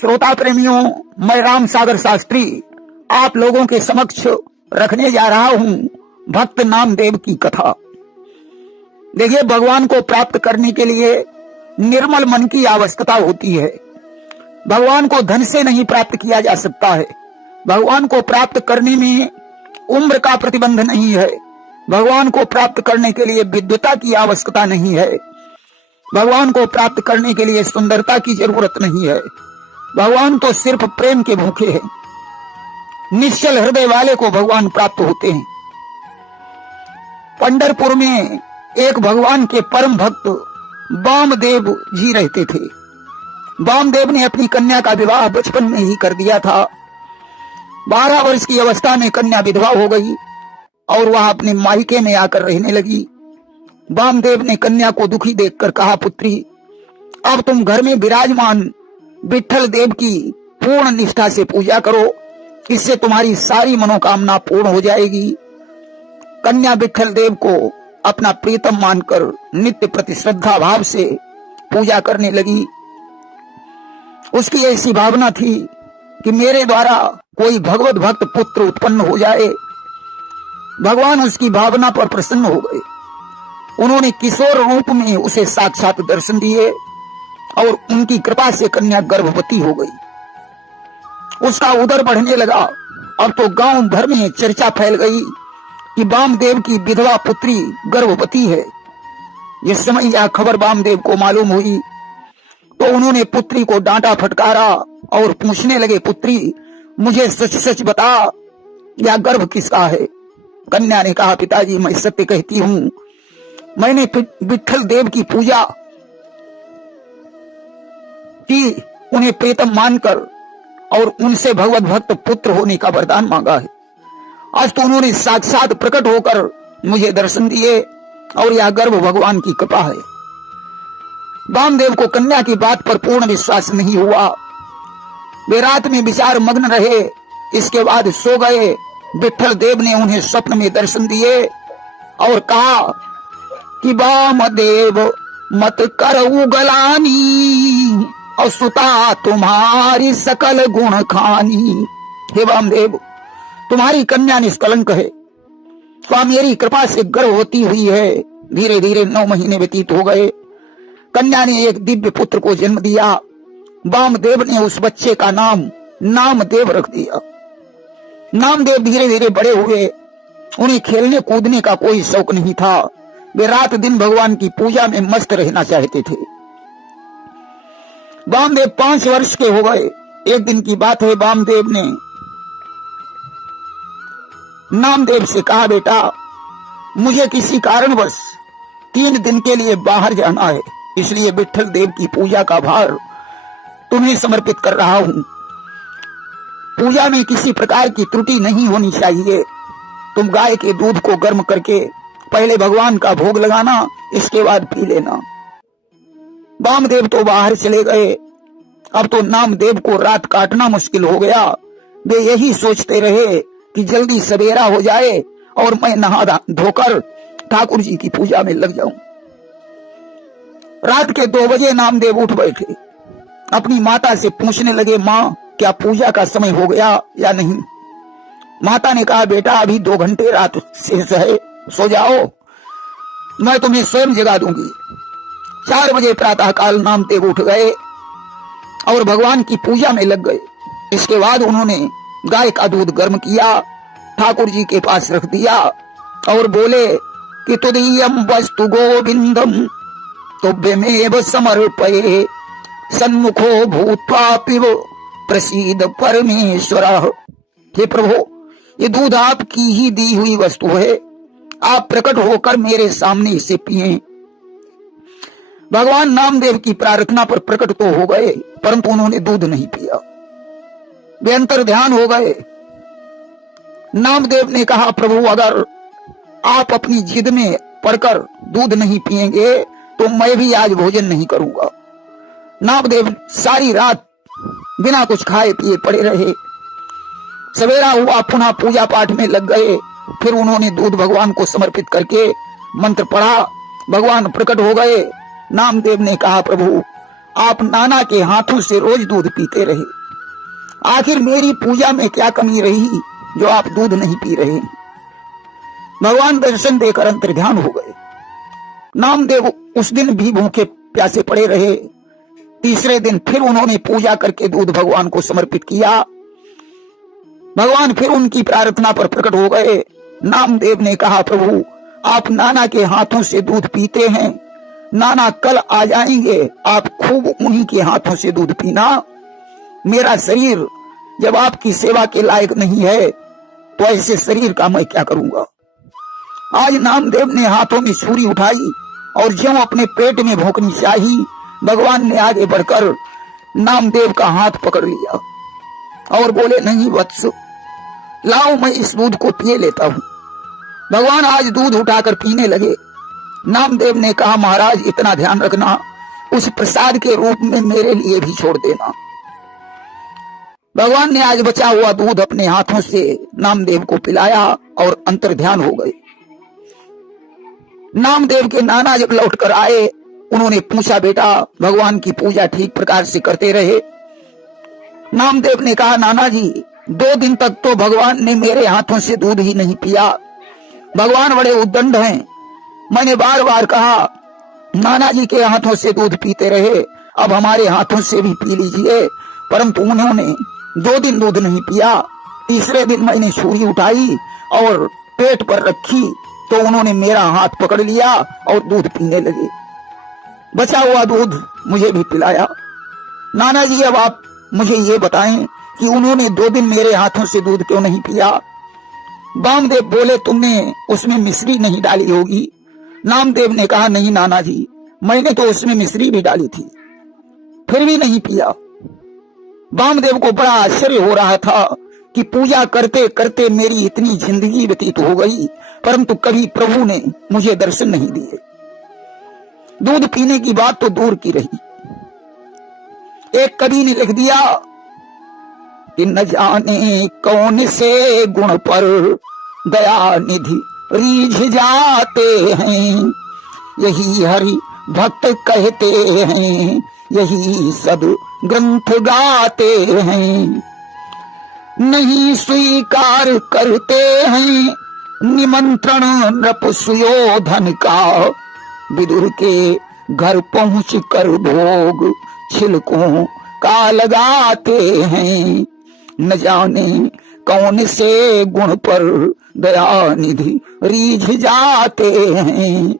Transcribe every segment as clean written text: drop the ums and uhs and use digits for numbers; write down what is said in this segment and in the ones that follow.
श्रोता प्रेमियों, मैं राम सागर शास्त्री आप लोगों के समक्ष रखने जा रहा हूं भक्त नामदेव की कथा। देखिए, भगवान को प्राप्त करने के लिए निर्मल मन की आवश्यकता होती है। भगवान को धन से नहीं प्राप्त किया जा सकता है। भगवान को प्राप्त करने में उम्र का प्रतिबंध नहीं है। भगवान को प्राप्त करने के लिए विद्वता की आवश्यकता नहीं है। भगवान को प्राप्त करने के लिए सुंदरता की जरूरत नहीं है। भगवान तो सिर्फ प्रेम के भूखे हैं। निश्चल हृदय वाले को भगवान प्राप्त होते हैं। पंढरपुर में एक भगवान के परम भक्त वामदेव जी रहते थे। वामदेव ने अपनी कन्या का विवाह बचपन में ही कर दिया था। 12 वर्ष की अवस्था में कन्या विधवा हो गई और वह अपने मायके में आकर रहने लगी। वामदेव ने कन्या को दुखी देखकर कहा, पुत्री, अब तुम घर में विराजमान विठल देव की पूर्ण निष्ठा से पूजा करो, इससे तुम्हारी सारी मनोकामना पूर्ण हो जाएगी। कन्या विठल देव को अपना प्रीतम मानकर नित्य प्रति श्रद्धा भाव से पूजा करने लगी। उसकी ऐसी भावना थी कि मेरे द्वारा कोई भगवत भक्त पुत्र उत्पन्न हो जाए। भगवान उसकी भावना पर प्रसन्न हो गए। उन्होंने किशोर रूप में उसे साक्षात दर्शन दिए और उनकी कृपा से कन्या गर्भवती हो गई। उसका उदर बढ़ने लगा। अब तो गांव भर में चर्चा फैल गई कि वामदेव की विधवा पुत्री गर्भवती है। जिस समय यह खबर वामदेव को मालूम हुई तो उन्होंने पुत्री को डांटा फटकारा और पूछने लगे, पुत्री, मुझे सच सच बता, यह गर्भ किसका है? कन्या ने कहा, पिताजी, मैं सत्य कहती हूं, मैंने विठल देव की पूजा की, उन्हें प्रीतम मानकर और उनसे भगवत भक्त पुत्र होने का वरदान मांगा है। आज तो उन्होंने साक्षात प्रकट होकर मुझे दर्शन दिए और यह गर्भ भगवान की कृपा है। वामदेव को कन्या की बात पर पूर्ण विश्वास नहीं हुआ। वे रात में विचार मग्न रहे। इसके बाद सो गए। विठल देव ने उन्हें स्वप्न में दर्शन दिए और कहा कि वामदेव मत करऊ गलानी और सुता तुम्हारी सकल गुण खानी। हे वामदेव, तुम्हारी कन्या निष्कलंक है। तो मेरी कृपा से गर्भवती हुई है। धीरे धीरे 9 महीने व्यतीत हो गए। कन्या ने एक दिव्य पुत्र को जन्म दिया। वामदेव ने उस बच्चे का नाम नामदेव रख दिया। नामदेव धीरे धीरे बड़े हुए। उन्हें खेलने कूदने का कोई शौक नहीं था। वे रात दिन भगवान की पूजा में मस्त रहना चाहते थे। वामदेव 5 वर्ष के हो गए। एक दिन की बात है, वामदेव ने नामदेव से कहा, बेटा, मुझे किसी कारणवश 3 दिन के लिए बाहर जाना है, इसलिए विठल देव की पूजा का भार तुम्हें समर्पित कर रहा हूं। पूजा में किसी प्रकार की त्रुटि नहीं होनी चाहिए। तुम गाय के दूध को गर्म करके पहले भगवान का भोग लगाना, इसके बाद पी लेना। वामदेव तो बाहर चले गए। अब तो नामदेव को रात काटना मुश्किल हो गया। वे यही सोचते रहे कि जल्दी सवेरा हो जाए और मैं नहा धोकर ठाकुर जी की पूजा में लग जाऊं। रात के 2 बजे नामदेव उठ बैठे। अपनी माता से पूछने लगे, माँ, क्या पूजा का समय हो गया या नहीं? माता ने कहा, बेटा, अभी 2 घंटे रात शेष है, सो जाओ, मैं तुम्हें स्वयं जगा दूंगी। 4 बजे प्रातः काल नामदेव उठ गए और भगवान की पूजा में लग गए। इसके बाद उन्होंने गाय का दूध गर्म किया, ठाकुर जी के पास रख दिया और बोले कि तुदीयम वस्तु गोविंदम तुभ्यमेव समर्पये सन्मुखो भूत्वा पिब प्रसीद परमेश्वर। हे प्रभु, ये दूध आपकी ही दी हुई वस्तु है, आप प्रकट होकर मेरे सामने इसे पिए। भगवान नामदेव की प्रार्थना पर प्रकट तो हो गए, परंतु उन्होंने दूध नहीं पिया। वे अंतर ध्यान हो गए। नामदेव ने कहा, प्रभु, अगर आप अपनी जिद में पड़कर दूध नहीं पिएंगे तो मैं भी आज भोजन नहीं करूंगा। नामदेव सारी रात बिना कुछ खाए पिए पड़े रहे। सवेरा हुआ, पुनः पूजा पाठ में लग गए। फिर उन्होंने दूध भगवान को समर्पित करके मंत्र पढ़ा। भगवान प्रकट हो गए। नामदेव ने कहा, प्रभु, आप नाना के हाथों से रोज दूध पीते रहे। आखिर मेरी पूजा में क्या कमी रही जो आप दूध नहीं पी रहे? भगवान दर्शन देकर अंतर्ध्यान हो गए। नामदेव उस दिन भी भूखे प्यासे पड़े रहे। तीसरे दिन फिर उन्होंने पूजा करके दूध भगवान को समर्पित किया। भगवान फिर उनकी प्रार्थना पर प्रकट हो गए। नामदेव ने कहा, प्रभु आप नाना के हाथों से दूध पीते हैं, नाना कल आ जाएंगे, आप खूब उन्हीं के हाथों से दूध पीना। मेरा शरीर जब आपकी सेवा के लायक नहीं है तो ऐसे शरीर का मैं क्या करूंगा? आज नामदेव ने हाथों में छुरी उठाई और ज्यों अपने पेट में भोंकनी चाहिए, भगवान ने आगे बढ़कर नामदेव का हाथ पकड़ लिया और बोले, नहीं वत्स, लाओ मैं इस दूध को पिए लेता हूं। भगवान आज दूध उठाकर पीने लगे। नामदेव ने कहा, महाराज इतना ध्यान रखना, उस प्रसाद के रूप में मेरे लिए भी छोड़ देना। भगवान ने आज बचा हुआ दूध अपने हाथों से नामदेव को पिलाया और अंतर्ध्यान हो गए। नामदेव के नाना जब लौटकर आए, उन्होंने पूछा, बेटा भगवान की पूजा ठीक प्रकार से करते रहे? नामदेव ने कहा, नाना जी 2 दिन तक तो भगवान ने मेरे हाथों से दूध ही नहीं पिया। भगवान बड़े उद्दंड हैं। मैंने बार बार कहा नाना जी के हाथों से दूध पीते रहे, अब हमारे हाथों से भी पी लीजिए, परंतु उन्होंने 2 दिन दूध नहीं पिया। तीसरे दिन मैंने छुरी उठाई और पेट पर रखी तो उन्होंने मेरा हाथ पकड़ लिया और दूध पीने लगे। बचा हुआ दूध मुझे भी पिलाया। नाना जी अब आप मुझे ये बताएं कि उन्होंने 2 दिन मेरे हाथों से दूध क्यों नहीं पिया? वामदेव बोले, तुमने उसमें मिश्री नहीं डाली होगी। नामदेव ने कहा, नहीं नाना जी, मैंने तो उसमें मिश्री भी डाली थी, फिर भी नहीं पिया। वामदेव को बड़ा आश्चर्य हो रहा था कि पूजा करते करते मेरी इतनी जिंदगी व्यतीत हो गई, परंतु कभी प्रभु ने मुझे दर्शन नहीं दिए। दूध पीने की बात तो दूर की रही। एक कवि ने लिख दिया कि न जाने कौन से गुण पर दया निधि रीझ जाते हैं, यही हरि भक्त कहते हैं, यही सद ग्रंथ गाते हैं। नहीं स्वीकार करते हैं निमंत्रण नृप सुयोधन का, विदुर के घर पहुंच कर भोग छिलकों का लगाते हैं। न जाने कौन से गुण पर दया निधि रीझ जाते हैं।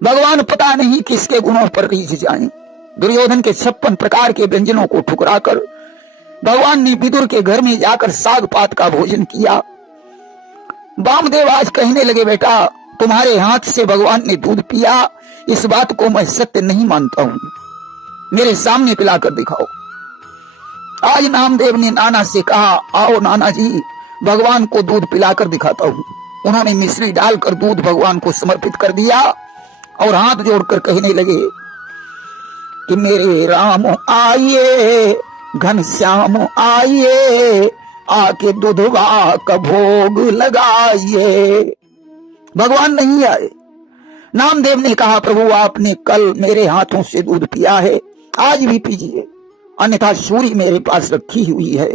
भगवान पता नहीं किसके गुणों पर रीझ जाएं। दुर्योधन के 56 प्रकार के व्यंजनों को ठुकराकर भगवान ने विदुर के घर में जाकर साग पात का भोजन किया। वामदेव आज कहने लगे, बेटा तुम्हारे हाथ से भगवान ने दूध पिया, इस बात को मैं सत्य नहीं मानता हूं, मेरे सामने पिलाकर दिखाओ। आज नामदेव ने नाना से कहा, आओ नाना जी भगवान को दूध पिलाकर दिखाता हूं। उन्होंने मिश्री डालकर दूध भगवान को समर्पित कर दिया और हाथ जोड़कर कहने लगे कि मेरे राम आइए, घनश्याम आइए, आके दूधवा का भोग लगाइए। भगवान नहीं आए। नामदेव ने कहा, प्रभु आपने कल मेरे हाथों से दूध पिया है, आज भी पीजिए, अन्यथा छुरी मेरे पास रखी हुई है।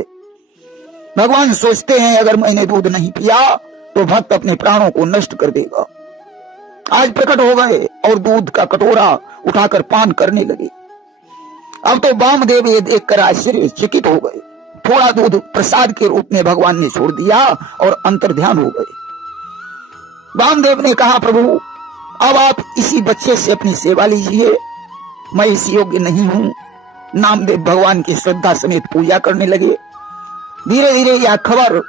भगवान सोचते हैं अगर मैंने दूध नहीं पिया तो भक्त अपने प्राणों को नष्ट कर देगा। आज प्रकट हो गए और दूध का कटोरा उठाकर पान करने लगे। अब तो वामदेव ये देखकर आश्चर्यचकित हो गए। थोड़ा दूध प्रसाद के रूप में भगवान ने छोड़ दिया और अंतर्ध्यान हो गए। वामदेव ने कहा, प्रभु अब आप इसी बच्चे से अपनी सेवा लीजिए, मैं इस योग्य नहीं हूं। नामदेव भगवान की श्रद्धा समेत पूजा करने लगे। धीरे धीरे यह खबर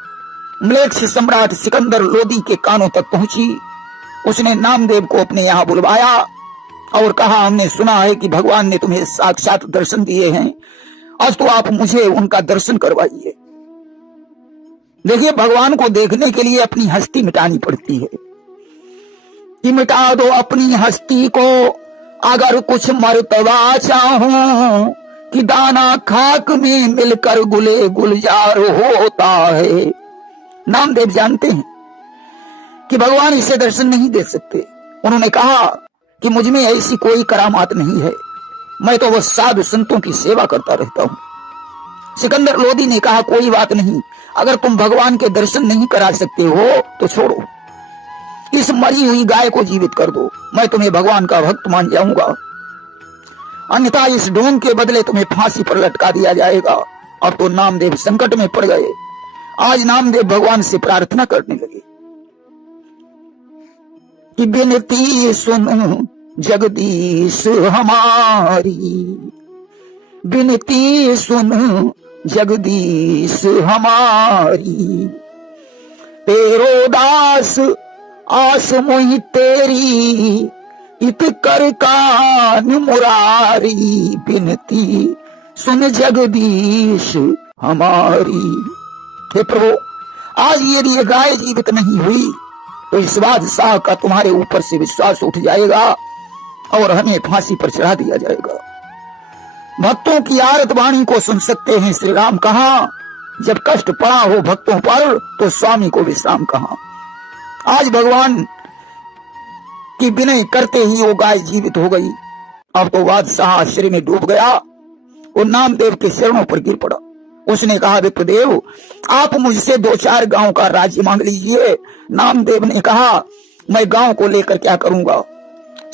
म्लेच्छ सम्राट सिकंदर लोदी के कानों तक पहुंची। उसने नामदेव को अपने यहां बुलवाया और कहा, हमने सुना है कि भगवान ने तुम्हें साक्षात दर्शन दिए हैं, आज तो आप मुझे उनका दर्शन करवाइए। देखिए, भगवान को देखने के लिए अपनी हस्ती मिटानी पड़ती है कि मिटा दो अपनी हस्ती को अगर कुछ मर्तबा चाहूं, कि दाना खाक में मिलकर गुले गुलजार होता है। नामदेव जानते हैं कि भगवान इसे दर्शन नहीं दे सकते। उन्होंने कहा कि मुझ में ऐसी कोई करामात नहीं है, मैं तो वो साधु संतों की सेवा करता रहता हूं। सिकंदर लोदी ने कहा, कोई बात नहीं, अगर तुम भगवान के दर्शन नहीं करा सकते हो तो छोड़ो, इस मरी हुई गाय को जीवित कर दो, मैं तुम्हें भगवान का भक्त मान जाऊंगा, अन्यथा इस ढोंग के बदले तुम्हें फांसी पर लटका दिया जाएगा। अब तो नामदेव संकट में पड़ गए। आज नामदेव भगवान से प्रार्थना करने लगे कि विनती सुनो जगदीश हमारी, विनती सुनो जगदीश हमारी, तेरो दास आस मोहि तेरी, इत कर कान मुरारी, विनती सुन जगदीश हमारी। हे प्रभु, आज यदि ये गाय जीवित नहीं हुई तो इस बादशाह का तुम्हारे ऊपर से विश्वास उठ जाएगा और हमें फांसी पर चढ़ा दिया जाएगा। भक्तों की आरत वाणी को सुन सकते हैं श्री राम कहां, जब कष्ट पड़ा हो भक्तों पर तो स्वामी को विश्राम कहां। आज भगवान की विनय करते ही वो गाय जीवित हो गई। अब तो बादशाह आश्चर्य में डूब गया, वो नामदेव के चरणों पर गिर पड़ा। उसने कहा, विप्रदेव, आप मुझसे 2-4 गांव का राज्य मांग लीजिए। नामदेव ने कहा, मैं गांव को लेकर क्या करूंगा,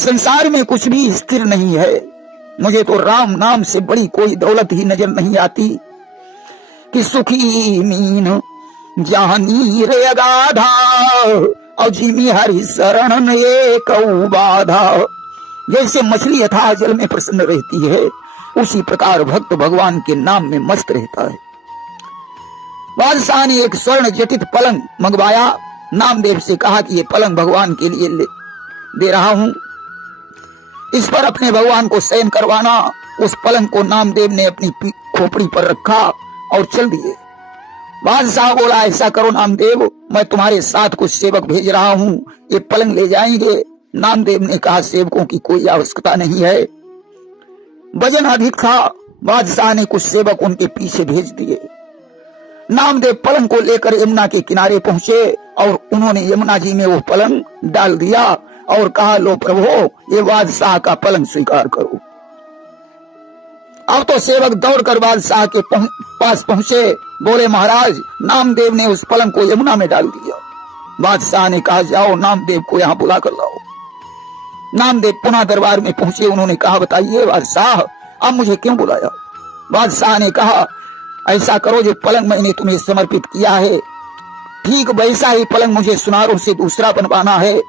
संसार में कुछ भी स्थिर नहीं है, मुझे तो राम नाम से बड़ी कोई दौलत ही नजर नहीं आती कि सुखी मीन जानी रे अगाधा और जिमी हरि शरण एक बाधा। जैसे मछली अथाह जल में प्रसन्न रहती है, उसी प्रकार भक्त भगवान के नाम में मस्त रहता है। बादशाह ने एक स्वर्ण जटित पलंग मंगवाया। नामदेव से कहा कि ये पलंग भगवान के लिए दे रहा हूं, इस पर अपने भगवान को शयन करवाना। उस पलंग को नामदेव ने अपनी खोपड़ी पर रखा और चल दिए। बादशाह बोला, ऐसा करो नामदेव, मैं तुम्हारे साथ कुछ सेवक भेज रहा हूं, ये पलंग ले जाएंगे। नामदेव ने कहा, सेवकों की कोई आवश्यकता नहीं है, वजन अधिक था। बादशाह ने कुछ सेवक उनके पीछे भेज दिए। नामदेव पलंग को लेकर यमुना के किनारे पहुंचे और उन्होंने यमुना जी में वो पलंग डाल दिया और कहा, लो प्रभु, ये बादशाह का पलंग स्वीकार करो। अब तो सेवक दौड़कर बादशाह के पास पहुंचे, बोले, महाराज, नामदेव ने उस पलंग को यमुना में डाल दिया। बादशाह ने कहा, जाओ नामदेव को यहाँ बुला कर लाओ। नामदेव पुनः दरबार में पहुंचे। उन्होंने कहा, बताइए बादशाह, अब मुझे क्यों बुलाया। बादशाह ने कहा, ऐसा करो, जो पलंग मैंने तुम्हें समर्पित किया है, ठीक वैसा ही पलंग मुझे सुनारों से दूसरा बनवाना है,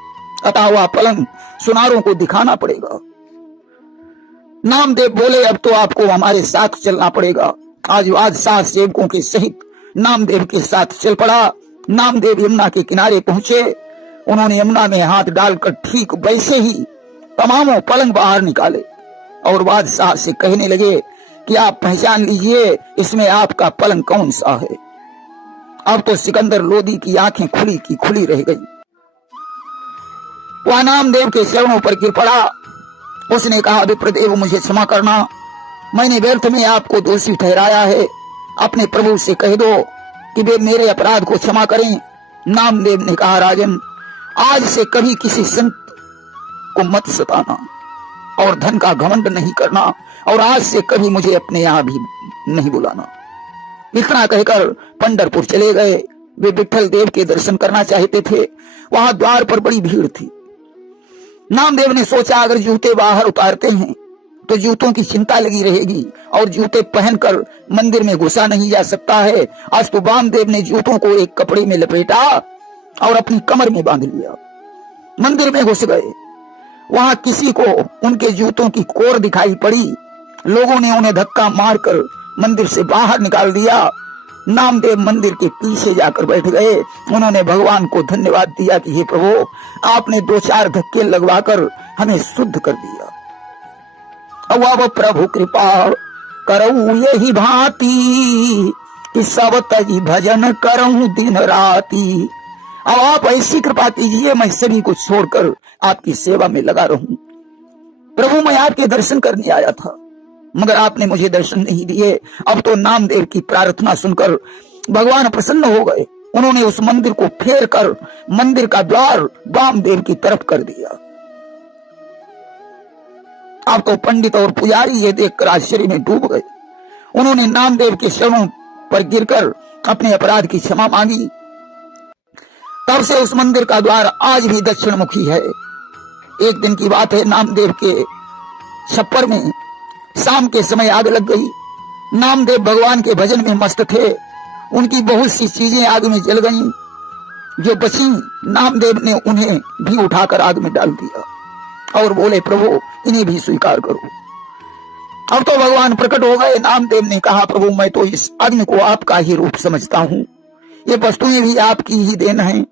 अतः वह पलंग सुनारों को दिखाना पड़ेगा। नामदेव बोले, अब तो आपको हमारे साथ चलना पड़ेगा। आज बादशाह सेवकों के सहित नामदेव के साथ चल पड़ा। नामदेव यमुना के किनारे पहुंचे। उन्होंने यमुना में हाथ डालकर ठीक वैसे ही तमामों पलंग बाहर निकाले और बादशाह से कहने लगे कि आप पहचान लीजिए, इसमें आपका पलंग कौन सा है। अब तो सिकंदर लोदी की आंखें खुली की खुली रह गई। वह नामदेव के चरणों पर गिर पड़ा। उसने कहा, विप्रदेव, मुझे क्षमा करना, मैंने व्यर्थ में आपको दोषी ठहराया है, अपने प्रभु से कह दो कि वे मेरे अपराध को क्षमा करें। नामदेव ने कहा, राजन, आज से कभी किसी संत को मत सताना और धन का घमंड नहीं करना, और आज से कभी मुझे अपने यहाँ भी नहीं बुलाना। इतना कहकर पंढरपुर चले गए। वे विठल देव के दर्शन करना चाहते थे। वहां द्वार पर बड़ी भीड़ थी। नामदेव ने सोचा, अगर जूते बाहर उतारते हैं तो जूतों की चिंता लगी रहेगी और जूते पहनकर मंदिर में घुसा नहीं जा सकता है। आज तो वामदेव ने जूतों को एक कपड़े में लपेटा और अपनी कमर में बांध लिया। मंदिर में घुस गए। वहां किसी को उनके जूतों की कोर दिखाई पड़ी। लोगों ने उन्हें धक्का मारकर मंदिर से बाहर निकाल दिया। नामदेव मंदिर के पीछे जाकर बैठ गए। उन्होंने भगवान को धन्यवाद दिया कि हे प्रभु, आपने 2-4 धक्के लगवाकर हमें शुद्ध कर दिया। अब प्रभु कृपा करऊ यही भांति कि सब तजी भजन करऊं दिन राती। अब आप ऐसी कृपा कीजिए, मैं सभी को छोड़कर आपकी सेवा में लगा रहूं। प्रभु, मैं आपके दर्शन करने आया था, मगर आपने मुझे दर्शन नहीं दिए। अब तो नामदेव की प्रार्थना सुनकर भगवान प्रसन्न हो गए। उन्होंने उस मंदिर को फेर कर मंदिर का द्वार वामदेव की तरफ कर दिया। अब तो पंडित और पुजारी ये देखकर आश्चर्य में डूब गए। उन्होंने नामदेव के चरणों पर गिरकर अपने अपराध की क्षमा मांगी। तब से उस मंदिर का द्वार आज भी दक्षिण मुखी है। एक दिन की बात है, नामदेव के छप्पर में शाम के समय आग लग गई। नामदेव भगवान के भजन में मस्त थे। उनकी बहुत सी चीजें आग में जल गईं। जो बची नामदेव ने उन्हें भी उठाकर आग में डाल दिया और बोले, प्रभु इन्हें भी स्वीकार करो। अब तो भगवान प्रकट हो गए। नामदेव ने कहा, प्रभु मैं तो इस अग्नि को आपका ही रूप समझता हूँ, ये वस्तुएं भी आपकी ही देन है।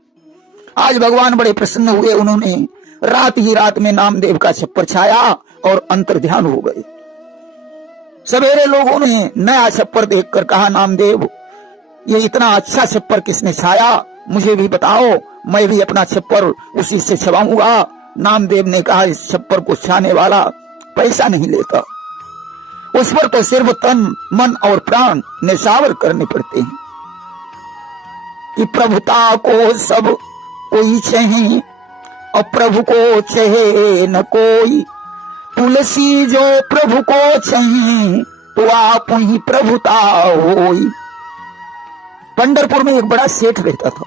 आज भगवान बड़े प्रसन्न हुए। उन्होंने रात ही रात में नामदेव का छप्पर छाया और अंतर ध्यान हो गए। सवेरे लोगों ने नया छप्पर देखकर कहा, नामदेव ये इतना अच्छा छप्पर किसने छाया, मुझे भी बताओ, मैं भी अपना छप्पर उसी से छवाऊंगा। नामदेव ने कहा, इस छप्पर को छाने वाला पैसा नहीं लेता, उस पर तो सिर्फ तन मन और प्राण निछावर करने पड़ते हैं। कि प्रभुता को सब कोई चाहे और प्रभु को चाहे न कोई, तुलसी जो प्रभु को चाहे तो आप ही प्रभुता होई। पंढरपुर में एक बड़ा सेठ रहता था।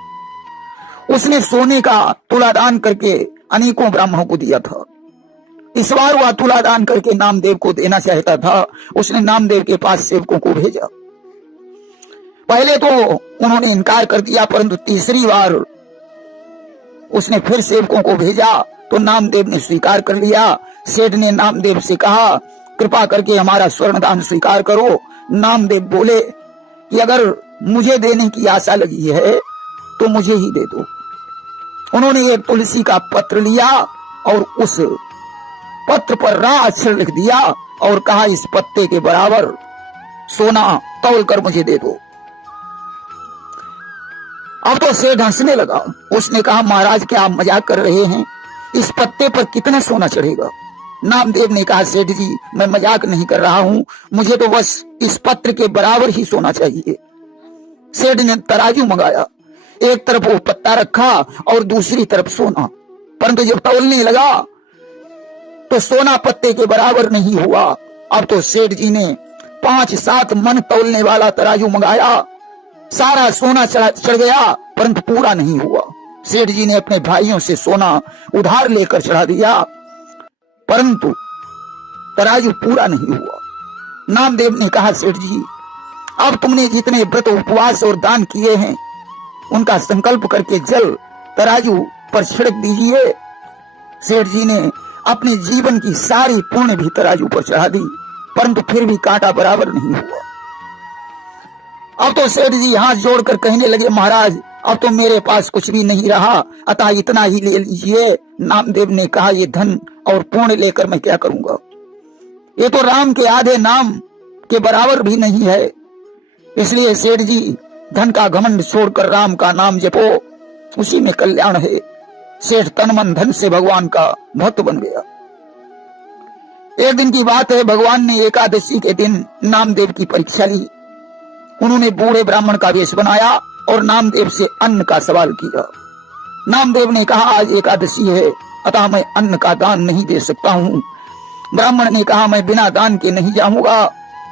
उसने सोने का तुला दान करके अनेकों ब्राह्मणों को दिया था। इस बार वह तुला दान करके नामदेव को देना चाहता था। उसने नामदेव के पास सेवकों को भेजा। पहले तो उन्होंने इनकार कर दिया, परंतु तीसरी बार उसने फिर सेवकों को भेजा तो नामदेव ने स्वीकार कर लिया। सेठ ने नामदेव से कहा, कृपा करके हमारा स्वर्ण दान स्वीकार करो। नामदेव बोले कि अगर मुझे देने की आशा लगी है तो मुझे ही दे दो। उन्होंने एक तुलसी का पत्र लिया और उस पत्र पर रा अक्षर लिख दिया और कहा, इस पत्ते के बराबर सोना तौल कर मुझे दे दो। अब तो सेठ हंसने लगा। उसने कहा, महाराज क्या आप मजाक कर रहे हैं, इस पत्ते पर कितना सोना चढ़ेगा। नामदेव ने कहा, सेठ जी मैं मजाक नहीं कर रहा हूं, मुझे तो बस इस पत्र के बराबर ही सोना चाहिए। सेठ ने तराजू मंगाया, एक तरफ वो पत्ता रखा और दूसरी तरफ सोना, परंतु जब तौलने लगा तो सोना पत्ते के बराबर नहीं हुआ। अब तो सेठ जी ने 5-7 मन तौलने वाला तराजू मंगाया। सारा सोना चढ़ गया परंतु पूरा नहीं हुआ। सेठ जी ने अपने भाइयों से सोना उधार लेकर चढ़ा दिया, परंतु तराजू पूरा नहीं हुआ। नामदेव ने कहा, सेठ जी अब तुमने जितने व्रत उपवास और दान किए हैं उनका संकल्प करके जल तराजू पर छिड़क दीजिए। सेठ जी ने अपने जीवन की सारी पुण्य भी तराजू पर चढ़ा दी, परंतु फिर भी कांटा बराबर नहीं हुआ। अब तो सेठ जी हाथ जोड़कर कहने लगे, महाराज अब तो मेरे पास कुछ भी नहीं रहा, अतः इतना ही ले लीजिए। नामदेव ने कहा, ये धन और पुण्य लेकर मैं क्या करूंगा, ये तो राम के आधे नाम के बराबर भी नहीं है। इसलिए सेठ जी धन का घमंड छोड़कर राम का नाम जपो, उसी में कल्याण है। सेठ तन मन धन से भगवान का भक्त बन गया। एक दिन की बात है, भगवान ने एकादशी के दिन नामदेव की परीक्षा ली। उन्होंने बूढ़े ब्राह्मण का वेश बनाया और नामदेव से अन्न का सवाल किया। नामदेव ने कहा, आज एकादशी है अतः मैं अन्न का दान नहीं दे सकता हूँ। ब्राह्मण ने कहा, मैं बिना दान के नहीं जाऊंगा।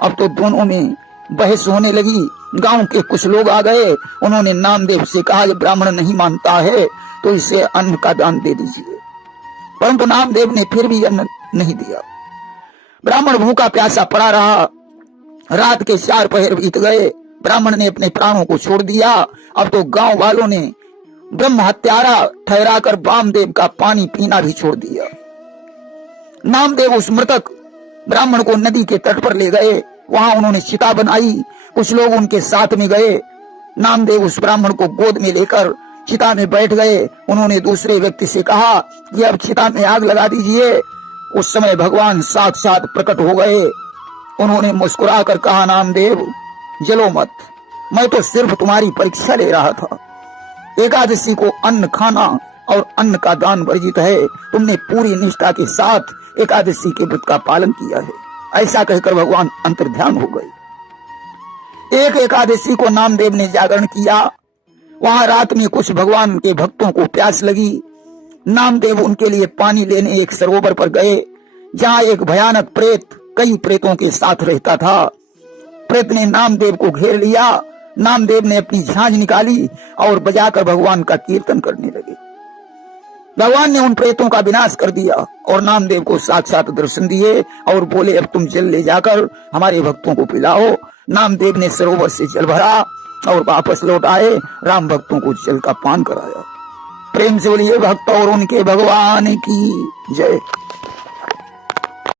अब तो दोनों में बहस होने लगी। गांव के कुछ लोग आ गए। उन्होंने नामदेव से कहा, ये ब्राह्मण नहीं मानता है तो इसे अन्न का दान दे दीजिए, परंतु नामदेव ने फिर भी अन्न नहीं दिया। ब्राह्मण भूखा प्यासा पड़ा रहा। रात के 4 पहर बीत गए। ब्राह्मण ने अपने प्राणों को छोड़ दिया। अब तो गांव वालों ने ब्रह्म हत्यारा ठहराकर वामदेव का पानी पीना भी छोड़ दिया। नामदेव उस मृतक ब्राह्मण को नदी के तट पर ले गए। वहां उन्होंने चिता बनाई। कुछ लोग उनके साथ में गए। नामदेव उस ब्राह्मण को गोद में लेकर चिता में बैठ गए। उन्होंने दूसरे व्यक्ति से कहा कि अब चिता में आग लगा दीजिए। उस समय भगवान साक्षात प्रकट हो गए। उन्होंने मुस्कुराकर कहा, नामदेव जलो मत, मैं तो सिर्फ तुम्हारी परीक्षा ले रहा था। एकादशी को अन्न खाना और अन्न का दान वर्जित है। तुमने पूरी निष्ठा के साथ एकादशी के व्रत का पालन किया है। ऐसा कहकर भगवान अंतर्ध्यान हो गए। एक एकादशी को नामदेव ने जागरण किया। वहां रात में कुछ भगवान के भक्तों को प्यास लगी। नामदेव उनके लिए पानी लेने एक सरोवर पर गए। जहां एक भयानक प्रेत कई प्रेतों के साथ रहता था। प्रेत ने नामदेव को घेर लिया। नामदेव ने अपनी झांझ निकाली और बजाकर भगवान का कीर्तन करने लगे। भगवान ने उन प्रेतों का विनाश कर दिया और नामदेव को साक्षात दर्शन दिए और बोले, अब तुम जल ले जाकर हमारे भक्तों को पिलाओ। नामदेव ने सरोवर से जल भरा और वापस लौट आए, राम भक्तों को जल का पान कराया। प्रेम से बोलिए भक्त और उनके भगवान की जय।